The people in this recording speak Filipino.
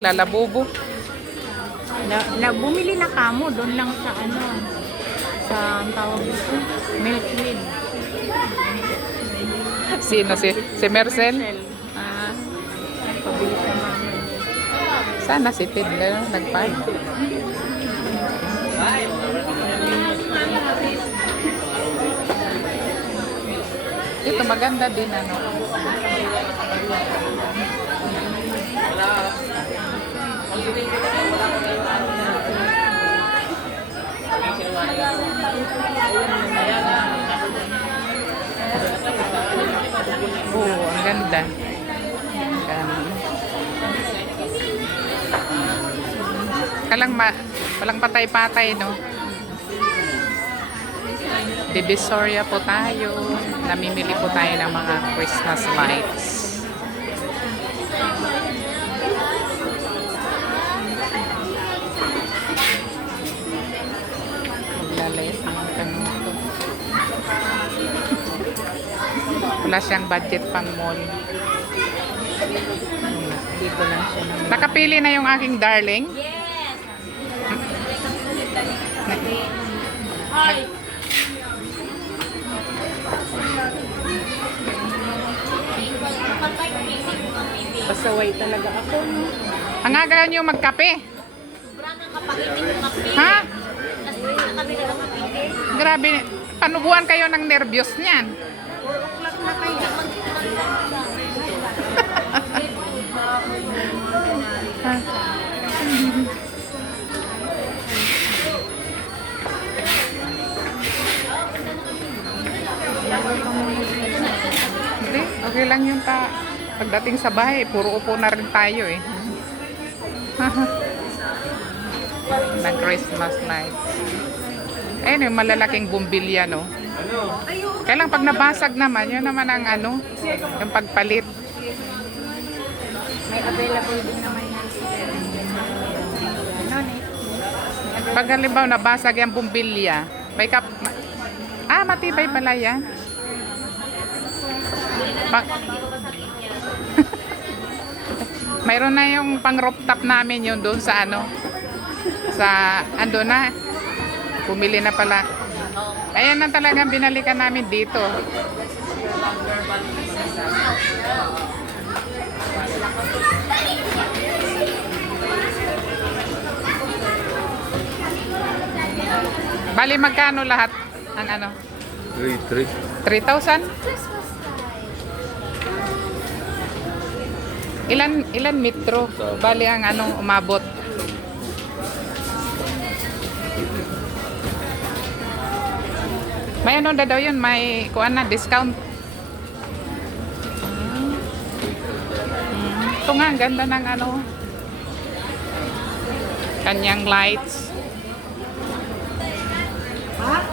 Lalabubo. Bumili na kamo doon lang sa ano, sa ang tawag dito, Milkweed. Sino si Mercel? Ah, Pabili sa mami. sana si Tidler nagpay. Ito maganda din ano. Oh, ang ganda. Walang patay-patay, no? Divisoria po tayo. Namimili po tayo ng mga Christmas lights. Maglalayas ang kanuto. Wala siyang budget pang mall. Dito lang siya naman. Nakapili na yung aking darling. Pasaway talaga ako. Ang aga nyo magkape. Ha? Grabe. Panubuan kayo ng nervyos niyan. Hindi, okay lang yun pagdating sa bahay, puro upo na rin tayo eh. Ng Christmas lights. Ayun yung malalaking bumbilya, no? Kaya lang pag nabasag naman, yun naman ang ano, yung pagpalit. May available din naman yan. Ano eh? Pag halimbawa nabasag yung bumbilya, matibay pala yan. Mayroon na yung pang rooftop namin yun doon sa ano, ando na. Bumili na pala. Ayan na talagang binalikan namin dito. Bali magkano lahat ang ano? 3,000? Ilan metro? Bali ang ano umabot? May ano na daw yun? May kuan na discount. Ito nga, ang ganda ng ano kanyang lights. Ha?